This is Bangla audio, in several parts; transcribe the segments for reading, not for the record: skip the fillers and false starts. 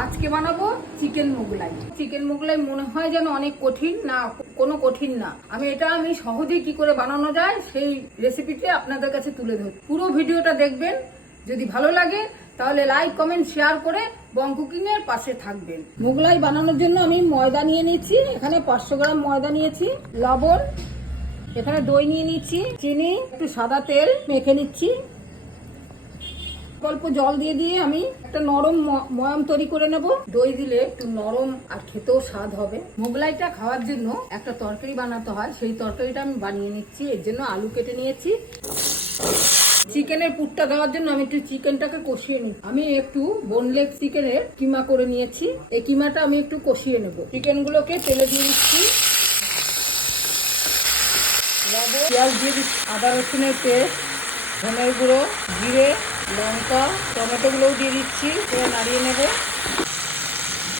আজকে বানাবো চিকেন মোগলাই। চিকেন মোগলাই মনে হয় যেন অনেক কঠিন, না কোনো কঠিন না। আমি সহজেই কি করে বানানো যায় সেই রেসিপিটি আপনাদের কাছে তুলে ধরি। পুরো ভিডিওটা দেখবেন। যদি ভালো লাগে তাহলে লাইক কমেন্ট শেয়ার করে বং কুকিং এর পাশে থাকবেন। মোগলাই বানানোর জন্য আমি ময়দা নিয়ে নিচ্ছি, এখানে 500 গ্রাম ময়দা নিয়েছি, লবণ, এখানে দই নিয়ে নিচ্ছি, চিনি, একটু সাদা তেল মেখে নিচ্ছি। অল্প জল দিয়ে দিয়ে আমি একটা নরম ময়াম তৈরি করে নেব। দই দিলে একটু নরম আর খেতেও স্বাদ হবে। মোগলাইটা খাওয়ার জন্য একটা তরকারি বানাতে হয়, সেই তরকারিটা আমি বানিয়ে নিচ্ছি। এর জন্য আলু কেটে নিয়েছি। চিকেনের পুরটা দেওয়ার জন্য আমি একটু চিকেনটাকে কষিয়ে নিই। আমি একটু বোনলেস চিকেনের কিমা করে নিয়েছি, এই কিমাটা আমি একটু কষিয়ে নেব। চিকেনগুলোকে তেলে দিয়ে দিচ্ছি, পেঁয়াজ দিয়ে দিচ্ছি, আদা রসুনের পেস্ট, ধনের গুঁড়ো, জিরে, লঙ্কা, টমেটোগুলোও দিয়ে দিচ্ছি, পুরো নাড়িয়ে নেব।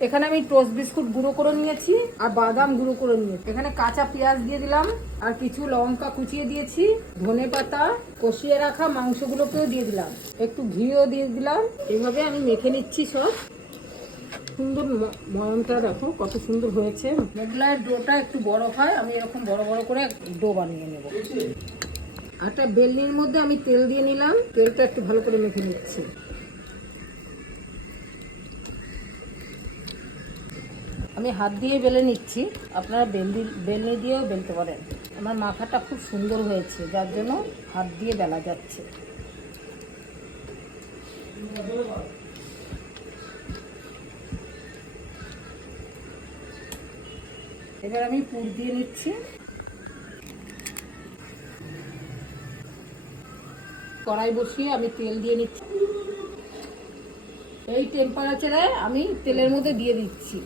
এখানে আমি টোস্ট বিস্কুট গুঁড়ো করে নিয়েছি আর বাদাম গুঁড়ো করে নিয়েছি। এখানে কাঁচা পেঁয়াজ দিয়ে দিলাম আর কিছু লঙ্কা কুচিয়ে দিয়েছি, ধনে পাতা, কষিয়ে রাখা মাংসগুলোকেও দিয়ে দিলাম, একটু ঘিও দিয়ে দিলাম। এইভাবে আমি মেখে নিচ্ছি সব। সুন্দর ময়মটা দেখো কত সুন্দর হয়েছে। মোগলাইয়ের ডোটা একটু বড় হয়, আমি এরকম বড় বড় করে ডো বানিয়ে নেব। একটা বেলনির মধ্যে আমি তেল দিয়ে নিলাম, তেলটা একটু ভালো করে মেখে নিচ্ছি। আমি হাত দিয়ে বেলে নিচ্ছি, আপনারা বেলনি দিয়েও বেলতে পারেন। আমার মাখাটা খুব সুন্দর হয়েছে, যার জন্য হাত দিয়ে বেলা যাচ্ছে। এবার আমি পুর দিয়ে নিচ্ছি। কড়াই বসিয়ে আমি তেল দিয়ে নিচ্ছি। এই টেম্পারেচারে আমি তেলের মধ্যে দিয়ে দিচ্ছি।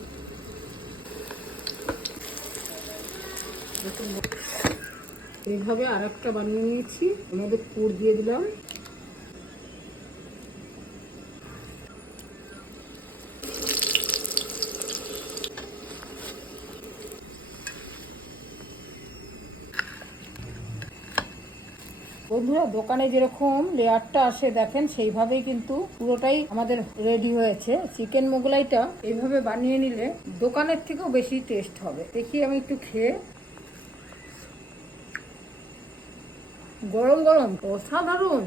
এইভাবে আর একটা বানিয়ে নিয়েছি, এর মধ্যে পুর দিয়ে দিলাম। বন্ধুরা, দোকানে যেরকম লেয়ারটা আসে দেখেন, সেইভাবেই কিন্তু পুরোটাই আমাদের রেডি হয়েছে। চিকেন মোগলাইটা এইভাবে বানিয়ে নিলে দোকানের থেকেও বেশি টেস্ট হবে। দেখি আমি একটু খেয়ে। গরম গরম অসাধারণ।